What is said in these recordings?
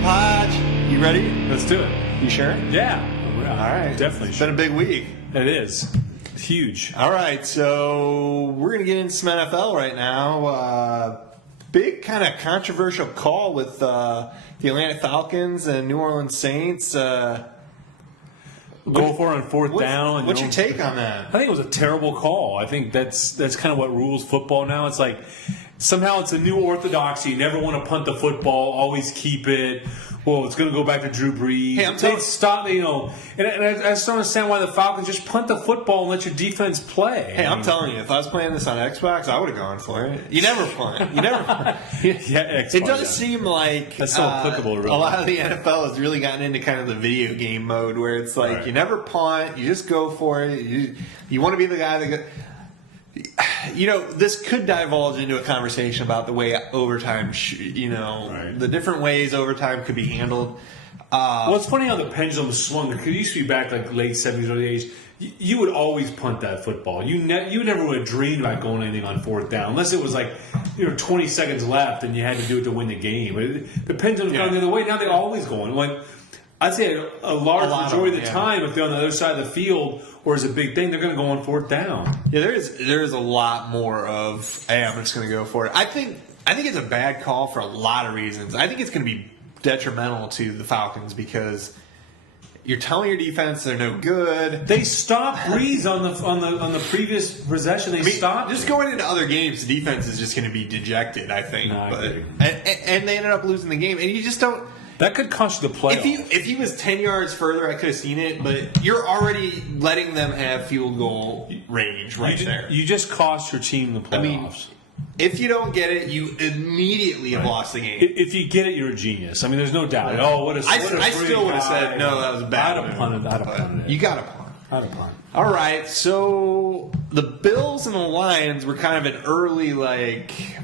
and Podge. You ready? Let's do it. You sure? Yeah. All right. Definitely. It's been a big week. It is. It's huge. All right, so we're going to get into some NFL right now. Big kind of controversial call with the Atlanta Falcons and New Orleans Saints. Go for it on fourth down. What's your take on that? I think it was a terrible call. I think that's kind of what rules football now. It's like somehow it's a new orthodoxy. You never want to punt the football. Always keep it. Well, it's going to go back to Drew Brees. Hey, I'm telling you. Stop, and I just don't understand why the Falcons just punt the football and let your defense play. Hey, I'm telling you, if I was playing this on Xbox, I would have gone for it. You never punt. You never punt. Yeah, It does seem like that's so applicable, really. A lot of the NFL has really gotten into kind of the video game mode where it's like right. You never punt, you just go for it. You want to be the guy that this could divulge into a conversation about the way overtime, right. the different ways overtime could be handled. Well, it's funny how the pendulum swung. Because it used to be back like late 70s, early 80s. You would always punt that football. You never would have dreamed about going anything on fourth down unless it was like 20 seconds left and you had to do it to win the game. But the pendulum's gone the other way. Now they're always going. When I'd say a large majority of the time, if they're on the other side of the field or is a big thing, they're going to go on fourth down. Yeah, there's a lot more of, hey, I'm just going to go for it. I think it's a bad call for a lot of reasons. I think it's going to be detrimental to the Falcons because you're telling your defense they're no good. They stopped Brees on the previous possession. Stopped. Just going into other games, the defense is just going to be dejected, I think. No, and they ended up losing the game, and you just don't. That could cost you the playoff. If he was 10 yards further, I could have seen it, but you're already letting them have field goal range there. You just cost your team the playoffs. I mean, if you don't get it, you immediately have lost the game. If you get it, you're a genius. I mean, there's no doubt. Right. Oh, I still would have said, no, that was a bad I'd have punted it. You got to punt. I'd have punted. All right, so the Bills and the Lions were kind of an early,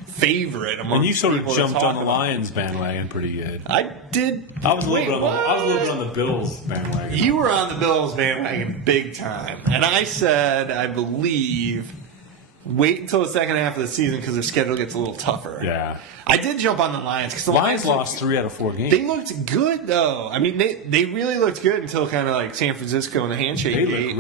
favorite among. And you sort of jumped on the about. Lions bandwagon pretty good. I did. I was a little bit on the Bills bandwagon. You were on the Bills bandwagon big time, and I said, I believe, wait until the second half of the season because their schedule gets a little tougher. Yeah. I did jump on the Lions because the Lions lost 3 out of 4 games. They looked good though. I mean, they really looked good until kind of like San Francisco and the handshake. They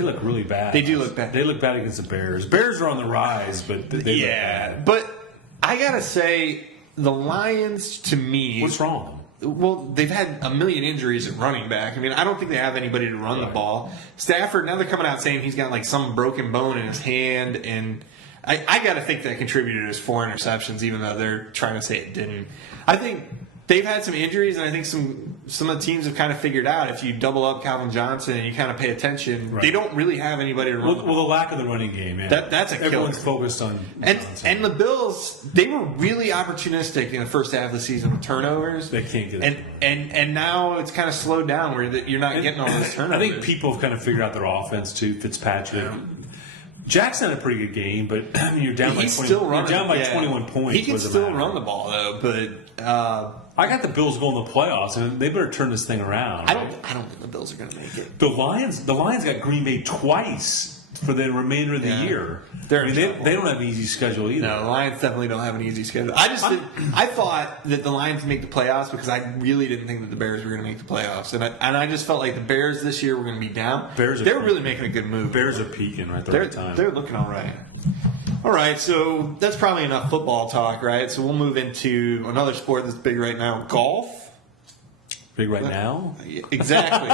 look really bad. They do look bad. They look bad against the Bears. Bears are on the rise, but they look bad. But I gotta say, the Lions to me. What's wrong? Well, they've had a million injuries at running back. I mean, I don't think they have anybody to run the ball. Stafford, now they're coming out saying he's got some broken bone in his hand, and I got to think that contributed to his 4 interceptions, even though they're trying to say it didn't. I think they've had some injuries, and I think some of the teams have kind of figured out if you double up Calvin Johnson and you kind of pay attention, they don't really have anybody to run. Well, the lack of the running game, yeah. That's a killer. Everyone's focused on Johnson. And the Bills, they were really opportunistic in the first half of the season with turnovers. They can't get it. And now it's kind of slowed down where you're not getting all those turnovers. I think people have kind of figued out their offense too. Fitzpatrick. Yeah. Jackson had a pretty good game, but you're down by 21 points. He can still run the ball though, but I got the Bills going to the playoffs, and they better turn this thing around. I don't think the Bills are going to make it. The Lions got Green Bay twice for the remainder of the year. They don't have an easy schedule either. No, the Lions definitely don't have an easy schedule. I thought that the Lions would make the playoffs because I really didn't think that the Bears were going to make the playoffs, and I just felt like the Bears this year were going to be down. They're really making a good move. Bears are peaking right there at the time. They're looking all right. All right, so that's probably enough football talk, right? So we'll move into another sport that's big right now, golf. Big right now? Exactly.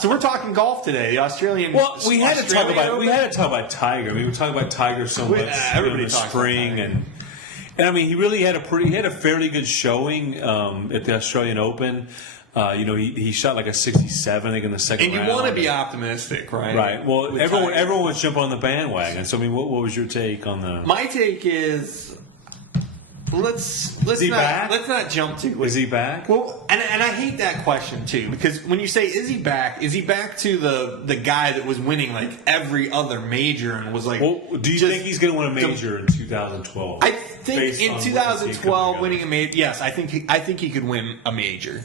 So we're talking golf today. The Australian. Well, we had to talk about Tiger. We were talking about Tiger so much in the spring, and I mean, he really had a fairly good showing at the Australian Open. He shot like a 67, I think, in the second round. And you want to be optimistic, right? Right. Well, everyone wants to jump on the bandwagon. So, I mean, what was your take on the... My take is... Let's not jump to it. Is he back? Well, and I hate that question too, because when you say is he back to the guy that was winning every other major and was like? Well, do you think he's going to win a major in 2012? I think in 2012 winning a major. Yes, I think he could win a major.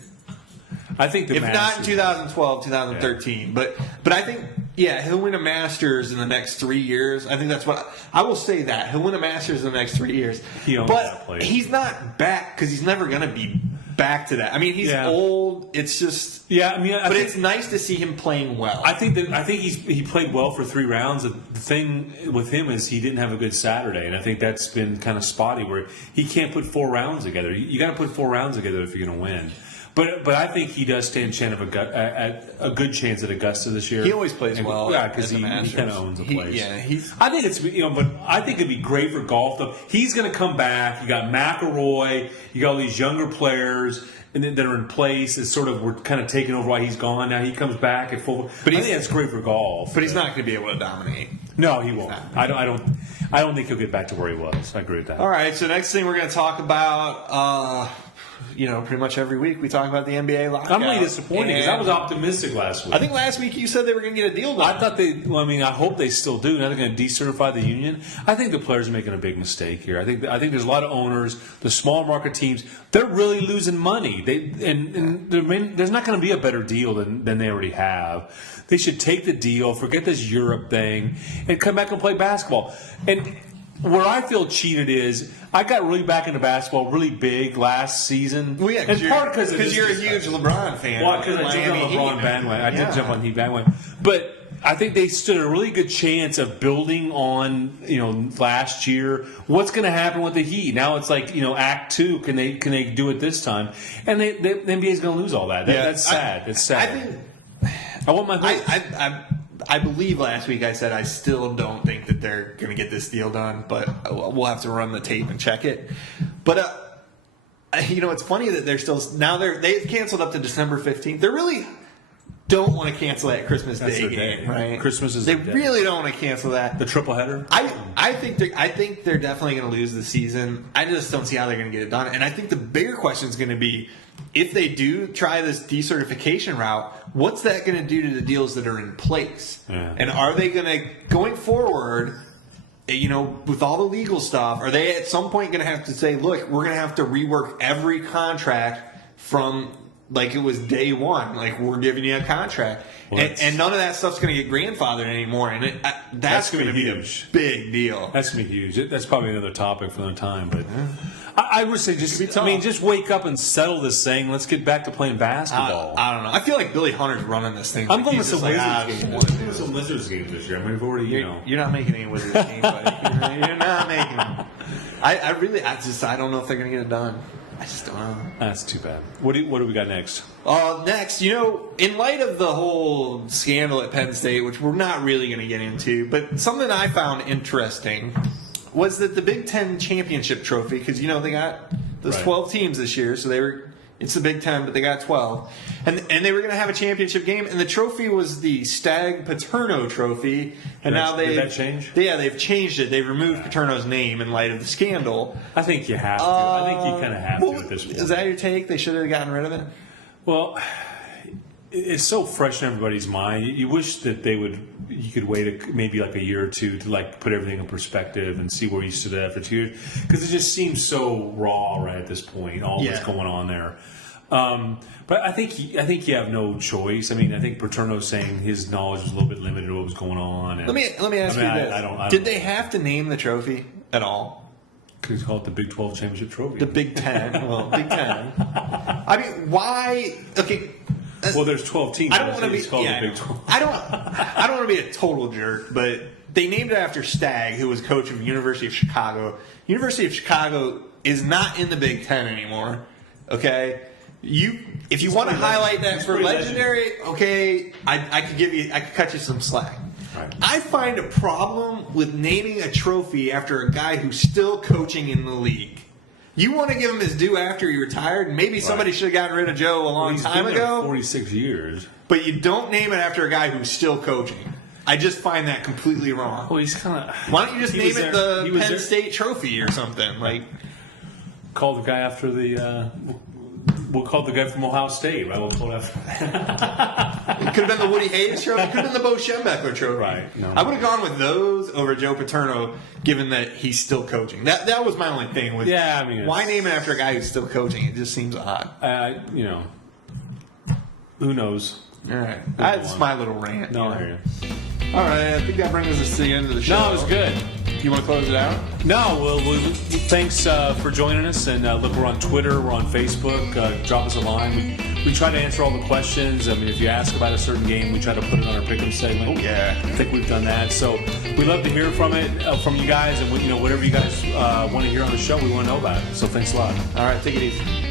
I think if not in 2012, 2013, but I think he'll win a Masters in the next 3 years. I think that's what I will say. That he'll win a Masters in the next 3 years. But he's not back because he's never going to be back to that. I mean, he's old. It's just but it's nice to see him playing well. I think he played well for 3 rounds. The thing with him is he didn't have a good Saturday, and I think that's been kind of spotty where he can't put 4 rounds together. You got to put 4 rounds together if you're going to win. But I think he does stand a good chance at Augusta this year. He always plays well. Yeah, because he kind of owns the place. He's. I think it's but I think it'd be great for golf though. He's going to come back. You got McIlroy. You got all these younger players that are in place. It's sort of we're kind of taking over while he's gone. Now he comes back at full. But I think that's great for golf. But he's not going to be able to dominate. No, he won't. I don't think he'll get back to where he was. I agree with that. All right. So next thing we're going to talk about. Pretty much every week we talk about the NBA lockout. I'm really disappointed because I was optimistic last week. I think last week you said they were going to get a deal done. I thought I hope they still do. Now they're going to decertify the union. I think the players are making a big mistake here. I think there's a lot of owners, the small market teams, they're really losing money. There's not going to be a better deal than they already have. They should take the deal, forget this Europe thing, and come back and play basketball. And where I feel cheated is I got really back into basketball really big last season. Well, yeah, because you're a huge LeBron fan. Well, because I jumped on LeBron bandwagon. I did jump on Heat bandwagon. But I think they stood a really good chance of building on, last year. What's going to happen with the Heat? Now it's like, Act 2. Can they do it this time? And the NBA is going to lose all that. That's sad. It's sad. I want my hope. I believe last week I said I still don't think that they're going to get this deal done, but we'll have to run the tape and check it. But it's funny that they've canceled up to December 15th. They really don't want to cancel that Christmas Day game, right? Christmas is they really don't want to cancel that. The triple header. I think they're definitely going to lose the season. I just don't see how they're going to get it done. And I think the bigger question is going to be, if they do try this decertification route, what's that going to do to the deals that are in place? Yeah. And are they going to, going forward, with all the legal stuff, are they at some point going to have to say, look, we're going to have to rework every contract from like it was day one, like we're giving you a contract, and none of that stuff's going to get grandfathered anymore, and that's going to be a big deal. That's going to be huge. That's probably another topic for another time, but I would say just wake up and settle this thing. Let's get back to playing basketball. I don't know. I feel like Billy Hunter's running this thing. I'm going to some Wizards games. I'm going to some Wizards games this year. I mean, we've already, You're not making any Wizards games, buddy. You're not making them. I don't know if they're going to get it done. I just don't know. That's too bad. What do we got next? Next, in light of the whole scandal at Penn State, which we're not really going to get into, but something I found interesting was that the Big Ten championship trophy, because they got those 12 teams this year, so it's the Big Ten, but they got 12, and they were going to have a championship game, and the trophy was the Stag Paterno Trophy, and did that change? Yeah, they've changed it. They've removed Paterno's name in light of the scandal. I think you have to. I think you kind of have to at this point. Is that your take? They should have gotten rid of it. Well, it's so fresh in everybody's mind. You wish that you could wait maybe like a year or two to like put everything in perspective and see where you stood after 2 years, because it just seems so raw right at this point. All that's going on there. But I think you have no choice. I mean, I think Paterno's saying his knowledge was a little bit limited to what was going on. And let me ask you this: did they have to name the trophy at all? Could call it the Big 12 championship trophy. The Big Ten. Well, Big Ten. I mean, why? Okay. Well, there's 12 teams. I don't want to be. The Big 12. I don't want to be a total jerk, but they named it after Stagg, who was coach of the University of Chicago. University of Chicago is not in the Big Ten anymore. Okay. If you want to highlight that for legendary, okay, I could cut you some slack. Right. I find a problem with naming a trophy after a guy who's still coaching in the league. You want to give him his due after he retired? Maybe somebody should have gotten rid of Joe a long time ago. 46 years. But you don't name it after a guy who's still coaching. I just find that completely wrong. Well, he's kind of. Why don't you just name it the Penn State Trophy or something? Like, call the guy after the. We'll call the guy from Ohio State, right? We'll pull it after. It could have been the Woody Hayes Trophy. It could have been the Bo Schembechler Trophy. Right. No. I would have gone with those over Joe Paterno, given that he's still coaching. That was my only thing. With, why name it after a guy who's still coaching? It just seems odd. Who knows? All right. That's my little rant. No, I hear you. All right. I think that brings us to the end of the show. No, it was good. You want to close it out? No, well, thanks for joining us. And look, we're on Twitter, we're on Facebook. Drop us a line. We try to answer all the questions. I mean, if you ask about a certain game, we try to put it on our Pick'em segment. Oh, yeah. I think we've done that. So we love to hear from you guys, and whatever you guys want to hear on the show, we want to know about it. So thanks a lot. All right, take it easy.